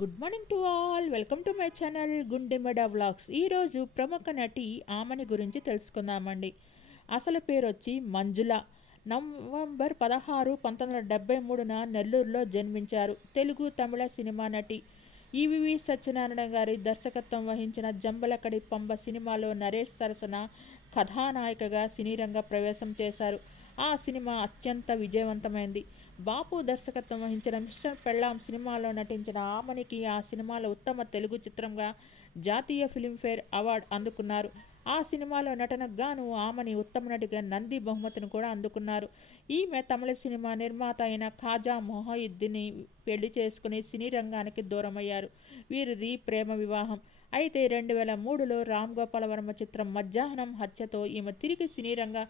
Good morning to all. Welcome to my channel Gundemeda vlogs. ఈరోజు ప్రముఖ నటి ఆమని గురించి తెలుసుకుందామండి. అసలు పేరు వచ్చి మంజుల. నవంబర్ 16, 1973న నెల్లూరులో జన్మించారు. తెలుగు, తమిళ సినిమా నటి. ఈవివి సత్యనారాయణ గారి దర్శకత్వం వహించిన జంబలకడి పంబ సినిమాలో నరేష్ సరసన కథానాయికగా సినీరంగ ప్రవేశం చేశారు. ఆ సినిమా అత్యంత విజయవంతమైంది. బాపు దర్శకత్వం వహించిన మిస్టర్ పెళ్ళాం సినిమాలో నటించిన ఆమనికి ఆ సినిమాలో ఉత్తమ తెలుగు చిత్రంగా జాతీయ ఫిలింఫేర్ అవార్డు అందుకున్నారు. ఆ సినిమాలో నటనకు గాను ఆమని ఉత్తమ నటిగా నంది బహుమతిని కూడా అందుకున్నారు. ఈమె తమిళ సినిమా నిర్మాత అయిన ఖాజా మొహయుద్దీన్ని పెళ్లి చేసుకుని సినీ రంగానికి దూరమయ్యారు. వీరిది ప్రేమ వివాహం. అయితే 2003లో రామ్ గోపాల్ వర్మ చిత్రం మధ్యాహ్నం హత్యతో ఈమె తిరిగి సినీ రంగ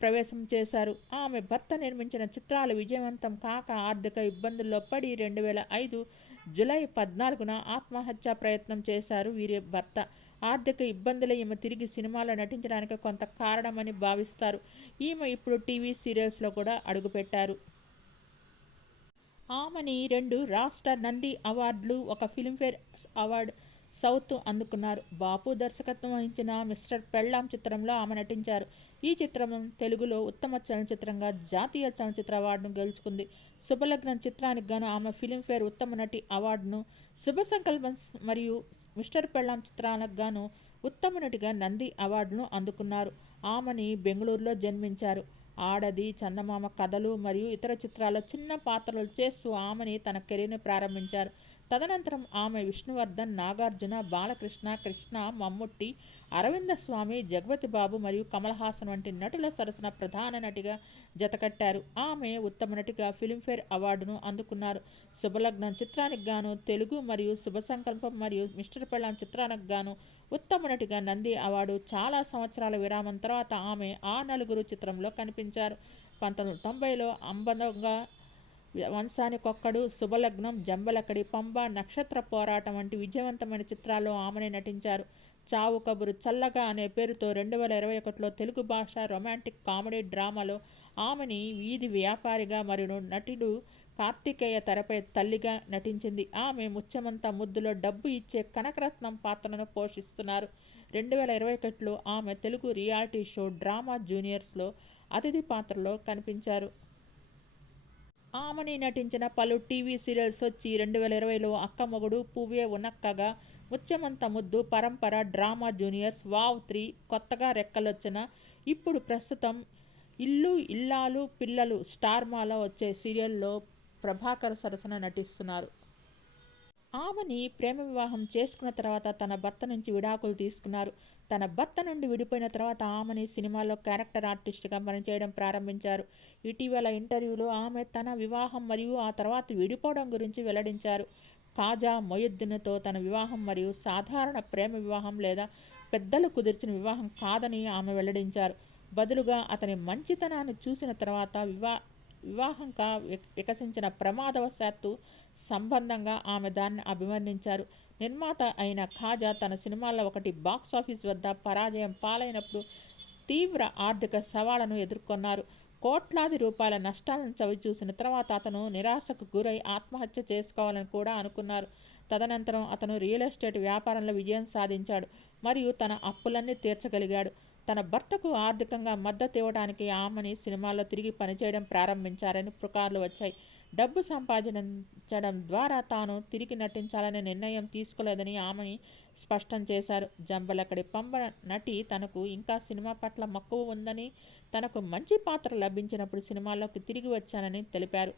ప్రవేశం చేశారు. ఆమె భర్త నిర్మించిన చిత్రాలు విజయవంతం కాక ఆర్థిక ఇబ్బందుల్లో పడి 2005 జూలై 14న ఆత్మహత్యా ప్రయత్నం చేశారు వీరి భర్త. ఆర్థిక ఇబ్బందులే ఈమె తిరిగి సినిమాలో నటించడానికి కొంత కారణమని భావిస్తారు. ఈమె ఇప్పుడు టీవీ సీరియల్స్లో కూడా అడుగుపెట్టారు. ఆమెని 2 రాష్ట్ర నంది అవార్డులు, 1 ఫిల్మ్ఫేర్ అవార్డు సౌత్ అందుకున్నారు. బాపు దర్శకత్వం వహించిన మిస్టర్ పెళ్ళాం చిత్రంలో ఆమె నటించారు. ఈ చిత్రం తెలుగులో ఉత్తమ చలనచిత్రంగా జాతీయ చలనచిత్ర అవార్డును గెలుచుకుంది. శుభలగ్నం చిత్రానికి గాను ఆమె ఫిలింఫేర్ ఉత్తమ నటి అవార్డును, శుభ సంకల్పం మరియు మిస్టర్ పెళ్ళాం చిత్రాలకు గాను ఉత్తమ నటిగా నంది అవార్డును అందుకున్నారు. ఆమెని బెంగళూరులో జన్మించారు. ఆడది, చందమామ కథలు మరియు ఇతర చిత్రాల్లో చిన్న పాత్రలు చేస్తూ ఆమెని తన కెరీర్ని ప్రారంభించారు. తదనంతరం ఆమె విష్ణువర్ధన్, నాగార్జున, బాలకృష్ణ, కృష్ణ, మమ్ముట్టి, అరవింద స్వామి, జగపతి బాబు మరియు కమల్ హాసన్ వంటి నటుల సరసన ప్రధాన నటిగా జతకట్టారు. ఆమె ఉత్తమ నటిగా ఫిలింఫేర్ అవార్డును అందుకున్నారు. శుభలగ్నం చిత్రానికి గాను తెలుగు మరియు శుభ సంకల్పం మరియు మిస్టర్ పెళ్ళాం చిత్రానికి గాను ఉత్తమ నటిగా నంది అవార్డు. చాలా సంవత్సరాల విరామం తర్వాత ఆమె ఆ నలుగురు చిత్రంలో కనిపించారు. 1990లో అంబదంగా, వంశానికొక్కడు, శుభలగ్నం, జంబలకడి పంబ, నక్షత్ర పోరాటం వంటి విజయవంతమైన చిత్రాల్లో ఆమెనే నటించారు. చావు కబురు చల్లగా అనే పేరుతో 2021లో తెలుగు భాష రొమాంటిక్ కామెడీ డ్రామాలో ఆమెని వీధి వ్యాపారిగా మరియు నటుడు కార్తికేయ తెరపై తల్లిగా నటించింది. ఆమె ముత్యమంత ముద్దులో డబ్బు ఇచ్చే కనకరత్నం పాత్రను పోషిస్తున్నారు. 2021లో ఆమె తెలుగు రియాలిటీ షో డ్రామా జూనియర్స్లో అతిథి పాత్రలో కనిపించారు. ఆమెని నటించిన పలు టీవీ సీరియల్స్ వచ్చి 2020లో అక్క మొగుడు, పువ్వే ఉనక్కగా, ముత్యమంత ముద్దు, పరంపర, డ్రామా జూనియర్స్, వావ్ 3, కొత్తగా రెక్కలొచ్చిన, ఇప్పుడు ప్రస్తుతం ఇల్లు ఇల్లాలు పిల్లలు స్టార్మాలో వచ్చే సీరియల్లో ప్రభాకర్ సరసన నటిస్తున్నారు. ఆమెని ప్రేమ వివాహం చేసుకున్న తర్వాత తన భర్త నుంచి విడాకులు తీసుకున్నారు. తన భర్త నుండి విడిపోయిన తర్వాత ఆమెని సినిమాలో క్యారెక్టర్ ఆర్టిస్ట్గా పనిచేయడం ప్రారంభించారు. ఇటీవల ఇంటర్వ్యూలో ఆమె తన వివాహం మరియు ఆ తర్వాత విడిపోవడం గురించి వెల్లడించారు. ఖాజా మొయుద్దీన్తో తన వివాహం మరియు సాధారణ ప్రేమ వివాహం లేదా పెద్దలు కుదిర్చిన వివాహం కాదని ఆమె వెల్లడించారు. బదులుగా అతని మంచితనాన్ని చూసిన తర్వాత వివాహంగా వికసించిన ప్రమాదవశాత్తు సంబంధంగా ఆమె దాన్ని అభివర్ణించారు. నిర్మాత అయిన ఖాజా తన సినిమాల్లో ఒకటి బాక్సాఫీస్ వద్ద పరాజయం పాలైనప్పుడు తీవ్ర ఆర్థిక సవాళ్లను ఎదుర్కొన్నారు. కోట్లాది రూపాయల నష్టాలను చవిచూసిన తర్వాత అతను నిరాశకు గురై ఆత్మహత్య చేసుకోవాలని కూడా అనుకున్నారు. తదనంతరం అతను రియల్ ఎస్టేట్ వ్యాపారంలో విజయం సాధించాడు మరియు తన అప్పులన్నీ తీర్చగలిగాడు. తన భర్తకు ఆర్థికంగా మద్దతు ఇవ్వడానికి ఆమెని సినిమాల్లో తిరిగి పనిచేయడం ప్రారంభించారని పుకార్లు వచ్చాయి. డబ్బు సంపాదించడం ద్వారా తాను తిరిగి నటించాలనే నిర్ణయం తీసుకోలేదని ఆమెని స్పష్టం చేశారు. జంబలకడి పంబ నటి తనకు ఇంకా సినిమా పట్ల మక్కువ ఉందని, తనకు మంచి పాత్ర లభించినప్పుడు సినిమాల్లోకి తిరిగి వచ్చానని తెలిపారు.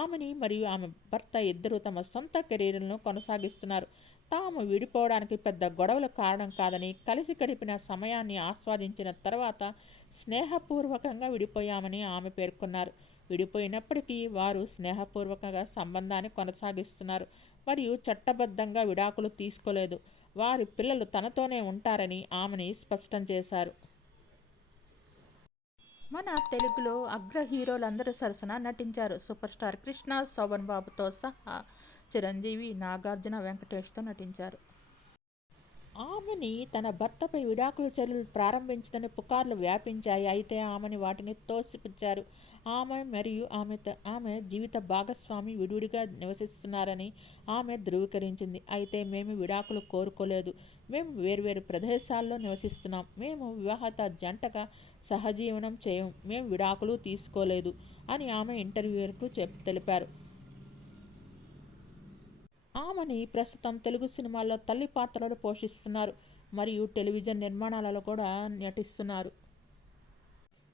ఆమెని మరియు ఆమె భర్త ఇద్దరూ తమ సొంత కెరీర్లను కొనసాగిస్తున్నారు. తాము విడిపోవడానికి పెద్ద గొడవలు కారణం కాదని, కలిసి గడిపిన సమయాన్ని ఆస్వాదించిన తర్వాత స్నేహపూర్వకంగా విడిపోయామని ఆమె పేర్కొన్నారు. విడిపోయినప్పటికీ వారు స్నేహపూర్వకంగా సంబంధాన్ని కొనసాగిస్తున్నారు మరియు చట్టబద్ధంగా విడాకులు తీసుకోలేదు. వారి పిల్లలు తనతోనే ఉంటారని ఆమెని స్పష్టం చేశారు. మన తెలుగులో అగ్ర హీరోలందరూ సరసన నటించారు. సూపర్ స్టార్ కృష్ణ, శోభన్ బాబుతో సహా చిరంజీవి, నాగార్జున, వెంకటేష్తో నటించారు. ఆమెని తన భర్తపై విడాకుల చర్యలు ప్రారంభించిందని పుకార్లు వ్యాపించాయి. అయితే ఆమెని వాటిని తోసిపుచ్చారు. ఆమె మరియు ఆమె జీవిత భాగస్వామి విడివిడిగా నివసిస్తున్నారని ఆమె ధృవీకరించింది. అయితే మేము విడాకులు కోరుకోలేదు. మేము వేర్వేరు ప్రదేశాల్లో నివసిస్తున్నాం. మేము వివాహిత జంటగా సహజీవనం చేయం. మేము విడాకులు తీసుకోలేదు అని ఆమె ఇంటర్వ్యూయర్కు తెలిపారు. ఆమెని ప్రస్తుతం తెలుగు సినిమాల్లో తల్లి పాత్రలు పోషిస్తున్నారు మరియు టెలివిజన్ నిర్మాణాలలో కూడా నటిస్తున్నారు.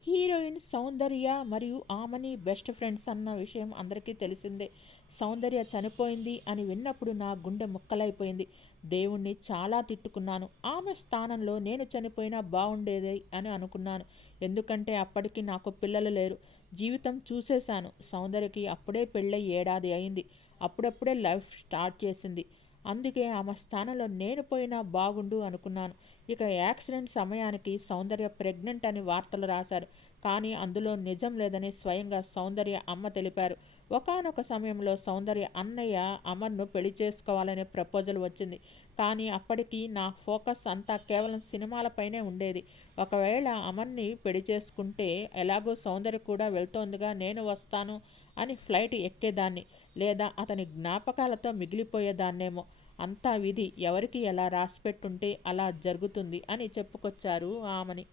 హీరోయిన్ సౌందర్య మరియు ఆమెని బెస్ట్ ఫ్రెండ్స్ అన్న విషయం అందరికీ తెలిసిందే. సౌందర్య చనిపోయింది అని విన్నప్పుడు నా గుండె ముక్కలైపోయింది. దేవుణ్ణి చాలా తిట్టుకున్నాను. ఆమె స్థానంలో నేను చనిపోయినా బాగుండేది అని అనుకున్నాను. ఎందుకంటే అప్పటికి నాకు పిల్లలు లేరు. జీవితం చూసేశాను. సౌందర్యకి అప్పుడే పెళ్ళై ఏడాది అయింది. అప్పుడప్పుడే లైఫ్ స్టార్ట్ చేసింది. అందుకే ఆమె స్థానంలో నేను పోయినా బాగుండు అనుకున్నాను. ఇక యాక్సిడెంట్ సమయానికి సౌందర్య ప్రెగ్నెంట్ అని వార్తలు రాశారు. కానీ అందులో నిజం లేదని స్వయంగా సౌందర్య అమ్మ తెలిపారు. ఒకానొక సమయంలో సౌందర్య అన్నయ్య అమర్ను పెళ్లి చేసుకోవాలనే ప్రపోజల్ వచ్చింది. కానీ అప్పటికి నా ఫోకస్ అంతా కేవలం సినిమాలపైనే ఉండేది. ఒకవేళ అమర్ని పెళ్లి చేసుకుంటే ఎలాగో సౌందర్య కూడా వెళ్తోందిగా, నేను వస్తాను అని ఫ్లైట్ ఎక్కేదాన్ని, లేదా అతని జ్ఞాపకాలతో మిగిలిపోయేదాన్నేమో. అంతా విధి, ఎవరికి ఎలా రాసిపెట్టుంటే అలా జరుగుతుంది అని చెప్పుకొచ్చారు ఆమెని.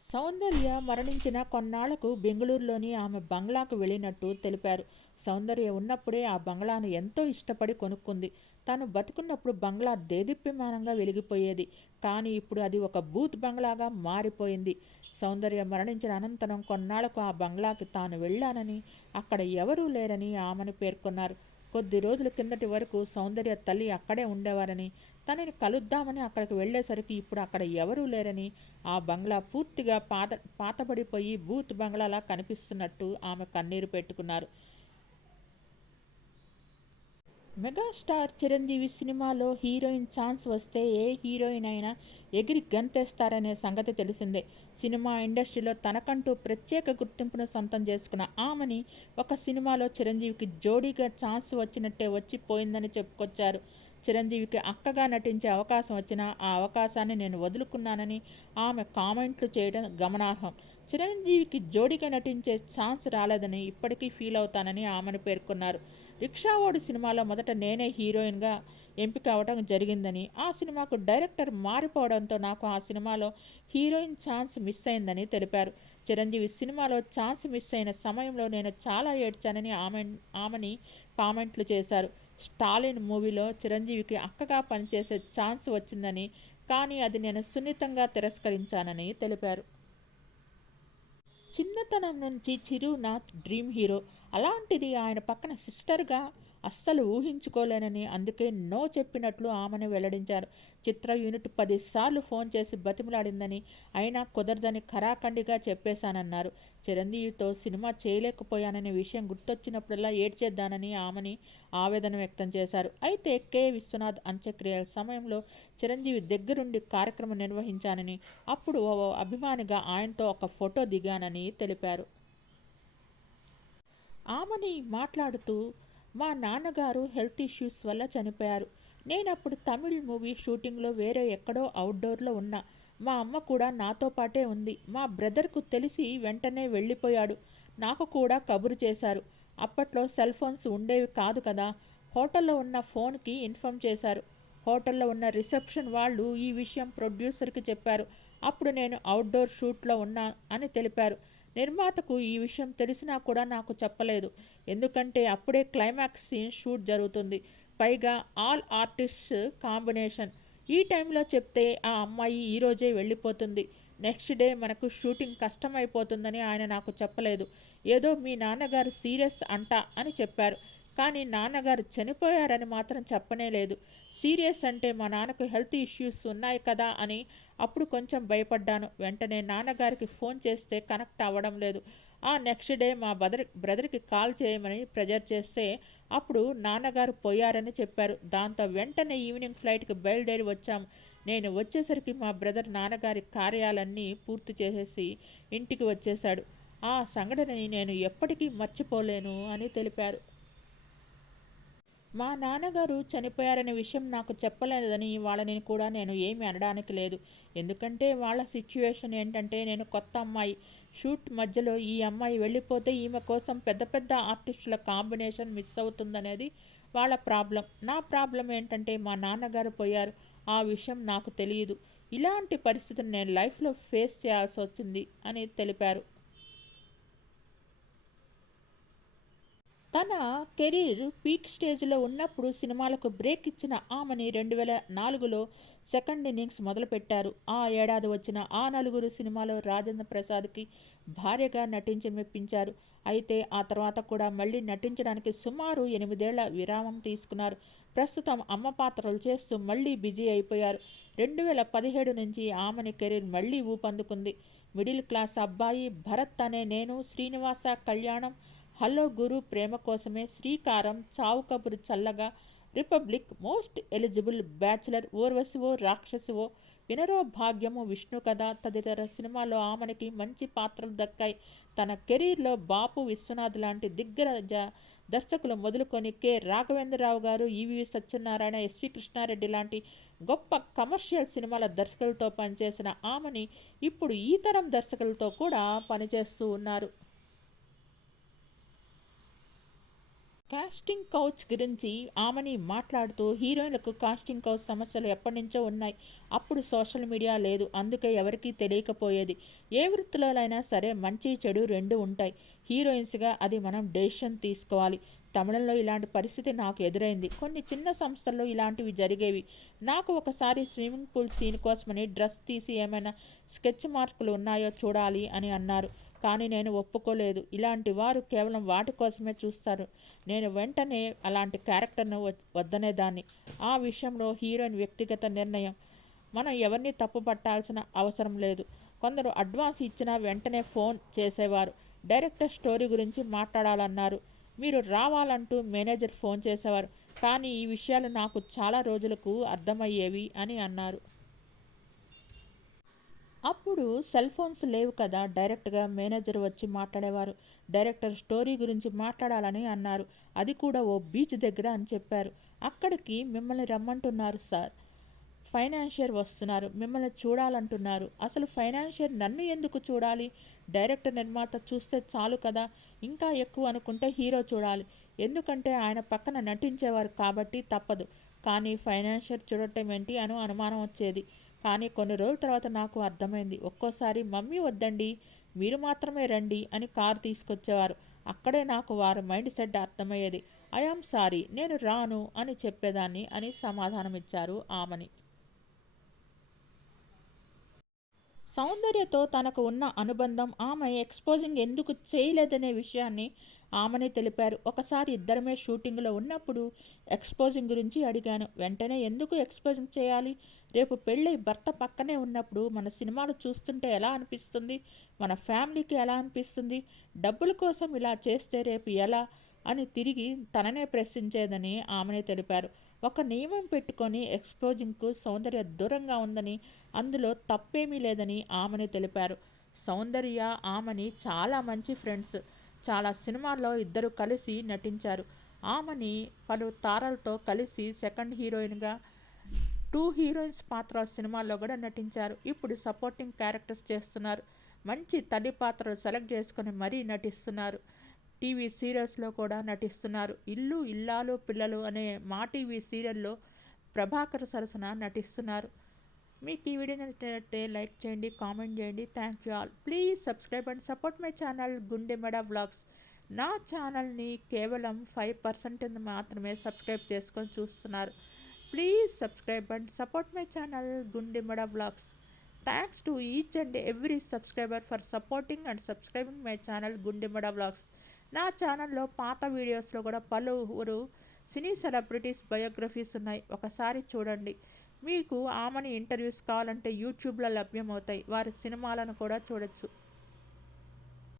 సౌందర్య మరణించిన కొన్నాళ్లకు బెంగళూరులోని ఆమె బంగ్లాకు వెళ్ళినట్టు తెలిపారు. సౌందర్య ఉన్నప్పుడే ఆ బంగ్లాను ఎంతో ఇష్టపడి కొనుక్కుంది. తను బతుకున్నప్పుడు బంగ్లా దేదీప్యమానంగా వెలిగిపోయేది. కానీ ఇప్పుడు అది ఒక బూత్ బంగ్లాగా మారిపోయింది. సౌందర్య మరణించిన అనంతరం కొన్నాళ్లకు ఆ బంగ్లాకి తాను వెళ్ళానని, అక్కడ ఎవరూ లేరని ఆమెను పేర్కొన్నారు. కొద్ది రోజుల కిందటి వరకు సౌందర్య తల్లి అక్కడే ఉండేవారని, తనని కలుద్దామని అక్కడికి వెళ్ళేసరికి ఇప్పుడు అక్కడ ఎవరూ లేరని, ఆ బంగ్లా పూర్తిగా పాతబడిపోయి బూత్ బంగ్లాలా కనిపిస్తున్నట్టు ఆమె కన్నీరు పెట్టుకున్నారు. మెగాస్టార్ చిరంజీవి సినిమాలో హీరోయిన్ ఛాన్స్ వస్తే ఏ హీరోయిన్ అయినా ఎగిరి గంతేస్తారనే సంగతి తెలిసిందే. సినిమా ఇండస్ట్రీలో తనకంటూ ప్రత్యేక గుర్తింపును సొంతం చేసుకున్న ఆమెని ఒక సినిమాలో చిరంజీవికి జోడీగా ఛాన్స్ వచ్చినట్టే వచ్చిపోయిందని చెప్పుకొచ్చారు. చిరంజీవికి అక్కగా నటించే అవకాశం వచ్చినా ఆ అవకాశాన్ని నేను వదులుకున్నానని ఆమె కామెంట్లు చేయడం గమనార్హం. చిరంజీవికి జోడీగా నటించే ఛాన్స్ రాలేదని ఇప్పటికీ ఫీల్ అవుతానని ఆమెను పేర్కొన్నారు. రిక్షావాడు సినిమాలో మొదట నేనే హీరోయిన్గా ఎంపిక అవడం జరిగిందని, ఆ సినిమాకు డైరెక్టర్ మారిపోవడంతో నాకు ఆ సినిమాలో హీరోయిన్ ఛాన్స్ మిస్ అయిందని తెలిపారు. చిరంజీవి సినిమాలో ఛాన్స్ మిస్ అయిన సమయంలో నేను చాలా ఏడ్చానని ఆమెని కామెంట్లు చేశారు. స్టాలిన్ మూవీలో చిరంజీవికి అక్కగా పనిచేసే ఛాన్స్ వచ్చిందని, కానీ అది నేను సున్నితంగా తిరస్కరించానని తెలిపారు. చిన్నతనం నుంచి చిరు నా డ్రీమ్ హీరో. అలాంటిది ఆయన పక్కన సిస్టర్గా అస్సలు ఊహించుకోలేనని, అందుకే నో చెప్పినట్లు ఆమెను వెల్లడించారు. చిత్ర యూనిట్ 10 సార్లు ఫోన్ చేసి బతిమలాడిందని, అయినా కుదరదని ఖరాఖండిగా చెప్పేశానన్నారు. చిరంజీవితో సినిమా చేయలేకపోయాననే విషయం గుర్తొచ్చినప్పుడల్లా ఏడ్చేద్దానని ఆమెని ఆవేదన వ్యక్తం చేశారు. అయితే కె. విశ్వనాథ్ అంత్యక్రియల సమయంలో చిరంజీవి దగ్గరుండి కార్యక్రమం నిర్వహించానని, అప్పుడు ఓ అభిమానిగా ఆయనతో ఒక ఫోటో దిగానని తెలిపారు. ఆమెని మాట్లాడుతూ, మా నాన్నగారు హెల్త్ ఇష్యూస్ వల్ల చనిపోయారు. నేనప్పుడు తమిళ్ మూవీ షూటింగ్లో వేరే ఎక్కడో అవుట్డోర్లో ఉన్నా. మా అమ్మ కూడా నాతో పాటే ఉంది. మా బ్రదర్కు తెలిసి వెంటనే వెళ్ళిపోయాడు. నాకు కూడా కబురు చేశారు. అప్పట్లో సెల్ ఫోన్స్ ఉండేవి కాదు కదా. హోటల్లో ఉన్న ఫోన్కి ఇన్ఫామ్ చేశారు. హోటల్లో ఉన్న రిసెప్షన్ వాళ్ళు ఈ విషయం ప్రొడ్యూసర్కి చెప్పారు. అప్పుడు నేను అవుట్డోర్ షూట్లో ఉన్నా అని తెలిపారు. నిర్మాతకు ఈ విషయం తెలిసినా కూడా నాకు చెప్పలేదు. ఎందుకంటే అప్పుడే క్లైమాక్స్ సీన్ షూట్ జరుగుతుంది. పైగా ఆల్ ఆర్టిస్ట్ కాంబినేషన్. ఈ టైంలో చెప్తే ఆ అమ్మాయి ఈరోజే వెళ్ళిపోతుంది, నెక్స్ట్ డే మనకు షూటింగ్ కష్టమైపోతుందని ఆయన నాకు చెప్పలేదు. ఏదో మీ నాన్నగారు సీరియస్ అంట అని చెప్పారు. కానీ నాన్నగారు చనిపోయారని మాత్రం చెప్పనే లేదు. సీరియస్ అంటే మా నాన్నకు హెల్త్ ఇష్యూస్ ఉన్నాయి కదా అని. అప్పుడు కొంచెం భయపడ్డాను. వెంటనే నాన్నగారికి ఫోన్ చేస్తే కనెక్ట్ అవ్వడం లేదు. ఆ నెక్స్ట్ డే మా బ్రదర్కి కాల్ చేయమని ప్రెజర్ చేస్తే అప్పుడు నాన్నగారు పోయారని చెప్పారు. దాంతో వెంటనే ఈవినింగ్ ఫ్లైట్కి బయలుదేరి వచ్చాము. నేను వచ్చేసరికి మా బ్రదర్ నాన్నగారి కార్యాలన్నీ పూర్తి చేసేసి ఇంటికి వచ్చేశాడు. ఆ సంఘటనని నేను ఎప్పటికీ మర్చిపోలేను అని తెలిపారు. మా నాన్నగారు చనిపోయారనే విషయం నాకు చెప్పలేదని వాళ్ళని కూడా నేను ఏమీ అనడానికి లేదు. ఎందుకంటే వాళ్ళ సిట్యుయేషన్ ఏంటంటే నేను కొత్త అమ్మాయి. షూట్ మధ్యలో ఈ అమ్మాయి వెళ్ళిపోతే ఈమె కోసం పెద్ద పెద్ద ఆర్టిస్టుల కాంబినేషన్ మిస్ అవుతుందనేది వాళ్ళ ప్రాబ్లం. నా ప్రాబ్లం ఏంటంటే మా నాన్నగారు పోయారు. ఆ విషయం నాకు తెలియదు. ఇలాంటి పరిస్థితిని నేను లైఫ్‌లో ఫేస్ చేయాల్సొచ్చింది అని తెలిపారు. తన కెరీర్ పీక్ స్టేజ్‌లో ఉన్నప్పుడు సినిమాలకు బ్రేక్ ఇచ్చిన ఆమెని 2004లో సెకండ్ ఇన్నింగ్స్ మొదలుపెట్టారు. ఆ ఏడాది వచ్చిన 'ఆ నలుగురు' సినిమాలో రాజేంద్ర ప్రసాద్‌కి భార్యగా నటించి మెప్పించారు. అయితే ఆ తర్వాత కూడా మళ్ళీ నటించడానికి సుమారు 8 ఏళ్ల విరామం తీసుకున్నారు. ప్రస్తుతం అమ్మ పాత్రలు చేస్తూ మళ్ళీ బిజీ అయిపోయారు. 2017 నుంచి ఆమెని కెరీర్ మళ్ళీ ఊపందుకుంది. మిడిల్ క్లాస్ అబ్బాయి, భరత్ అనే నేను, శ్రీనివాస కళ్యాణం, హలో గురు, ప్రేమ కోసమే, శ్రీకారం, చావు కబురు, చల్లగా, రిపబ్లిక్, మోస్ట్ ఎలిజిబుల్, బ్యాచులర్, ఊర్వశివో రాక్షసివో, వినరో భాగ్యము, విష్ణు కథ తదితర సినిమాల్లో ఆమెనికి మంచి పాత్రలు దక్కాయి. తన కెరీర్లో బాపు విశ్వనాథ్ లాంటి దిగ్గజ దర్శకులు మొదలుకొని రాఘవేంద్రరావు గారు, ఈవి సత్యనారాయణ, ఎస్వి కృష్ణారెడ్డి లాంటి గొప్ప కమర్షియల్ సినిమాల దర్శకులతో పనిచేసిన ఆమెని ఇప్పుడు ఈ తరం దర్శకులతో కూడా పనిచేస్తూ ఉన్నారు. కాస్టింగ్ కౌచ్ గురించి ఆమెని మాట్లాడుతూ, హీరోయిన్లకు కాస్టింగ్ కౌచ్ సమస్యలు ఎప్పటినుంచో ఉన్నాయి. అప్పుడు సోషల్ మీడియా లేదు. అందుకే ఎవరికీ తెలియకపోయేది. ఏ వృత్తిలోనైనా సరే మంచి చెడు రెండు ఉంటాయి. హీరోయిన్స్గా అది మనం డెసిషన్ తీసుకోవాలి. తమిళంలో ఇలాంటి పరిస్థితి నాకు ఎదురైంది. కొన్ని చిన్న సంస్థల్లో ఇలాంటివి జరిగేవి. నాకు ఒకసారి స్విమ్మింగ్ పూల్ సీన్ కోసమని డ్రెస్ తీసి ఏమైనా స్కెచ్ మార్కులు ఉన్నాయో చూడాలి అని అన్నారు. కానీ నేను ఒప్పుకోలేదు. ఇలాంటి వారు కేవలం వాటి కోసమే చూస్తారు. నేను వెంటనే అలాంటి క్యారెక్టర్ను వద్దనేదాన్ని. ఆ విషయంలో హీరోయిన్ వ్యక్తిగత నిర్ణయం. మనం ఎవరిని తప్పు పట్టాల్సిన అవసరం లేదు. కొందరు అడ్వాన్స్ ఇచ్చినా వెంటనే ఫోన్ చేసేవారు. డైరెక్టర్ స్టోరీ గురించి మాట్లాడాలన్నారు. మీరు రావాలంటూ మేనేజర్ ఫోన్ చేసేవారు. కానీ ఈ విషయాలు నాకు చాలా రోజులకు అర్థమయ్యేవి అని అన్నారు. అప్పుడు సెల్ ఫోన్స్ లేవు కదా, డైరెక్ట్గా మేనేజర్ వచ్చి మాట్లాడేవారు. డైరెక్టర్ స్టోరీ గురించి మాట్లాడాలని అన్నారు. అది కూడా ఓ బీచ్ దగ్గర అని చెప్పారు. అక్కడికి మిమ్మల్ని రమ్మంటున్నారు సార్. ఫైనాన్షియర్ వస్తున్నారు. మిమ్మల్ని చూడాలంటున్నారు. అసలు ఫైనాన్షియర్ నన్ను ఎందుకు చూడాలి? డైరెక్టర్ నిర్మాత చూస్తే చాలు కదా. ఇంకా ఎక్కువ అనుకుంటే హీరో చూడాలి. ఎందుకంటే ఆయన పక్కన నటించేవారు కాబట్టి తప్పదు. కానీ ఫైనాన్షియర్ చూడటం ఏంటి అని అనుమానం వచ్చేది. కానీ కొన్ని రోజుల తర్వాత నాకు అర్థమైంది. ఒక్కోసారి మమ్మీ వద్దండి, మీరు మాత్రమే రండి అని కారు తీసుకొచ్చేవారు. అక్కడే నాకు వారి మైండ్ సెట్ అర్థమయ్యేది. ఐఆమ్ సారీ, నేను రాను అని చెప్పేదాన్ని అని సమాధానమిచ్చారు ఆమని. సౌందర్యతో తనకు ఉన్న అనుబంధం, ఆమె ఎక్స్పోజింగ్ ఎందుకు చేయలేదనే విషయాన్ని ఆమెనే తెలిపారు. ఒకసారి ఇద్దరమే షూటింగ్లో ఉన్నప్పుడు ఎక్స్పోజింగ్ గురించి అడిగాను. వెంటనే ఎందుకు ఎక్స్పోజింగ్ చేయాలి? రేపు పెళ్ళై భర్త పక్కనే ఉన్నప్పుడు మన సినిమాలు చూస్తుంటే ఎలా అనిపిస్తుంది? మన ఫ్యామిలీకి ఎలా అనిపిస్తుంది? డబ్బుల కోసం ఇలా చేస్తే రేపు ఎలా అని తిరిగి తననే ప్రశ్నించేదని ఆమెనే తెలిపారు. ఒక నియమం పెట్టుకొని ఎక్స్పోజింగ్కు సౌందర్య దూరంగా ఉందని, అందులో తప్పేమీ లేదని ఆమెని తెలిపారు. సౌందర్య, ఆమెని చాలా మంచి ఫ్రెండ్స్. చాలా సినిమాల్లో ఇద్దరు కలిసి నటించారు. ఆమెని పలు తారలతో కలిసి సెకండ్ హీరోయిన్గా 2 హీరోయిన్స్ పాత్ర సినిమాల్లో కూడా నటించారు. ఇప్పుడు సపోర్టింగ్ క్యారెక్టర్స్ చేస్తున్నారు. మంచి తల్లి పాత్రలు సెలెక్ట్ చేసుకొని మరీ నటిస్తున్నారు. టీవీ సీరియల్స్లో కూడా నటిస్తున్నారు. ఇల్లు ఇల్లాలు పిల్లలు అనే మా టీవీ సీరియల్లో ప్రభాకర్ సరసన నటిస్తున్నారు. మీకు ఈ వీడియో నచ్చినట్లయితే లైక్ చేయండి, కామెంట్ చేయండి. Thank you all. Please subscribe and support my channel Gundemeda vlogs. నా ఛానల్ని కేవలం 5% మాత్రమే సబ్స్క్రైబ్ చేసుకొని చూస్తున్నారు. Please subscribe and support my channel Gundemeda vlogs. Thanks to each and every subscriber for supporting and subscribing my channel Gundemeda vlogs. నా ఛానల్లో పాత వీడియోస్లో కూడా పలువురు సినీ సెలబ్రిటీస్ బయోగ్రఫీస్ ఉన్నాయి. ఒకసారి చూడండి. మీకు ఆమెని ఇంటర్వ్యూస్ కావాలంటే యూట్యూబ్లో లభ్యమవుతాయి. వారి సినిమాలను కూడా చూడొచ్చు.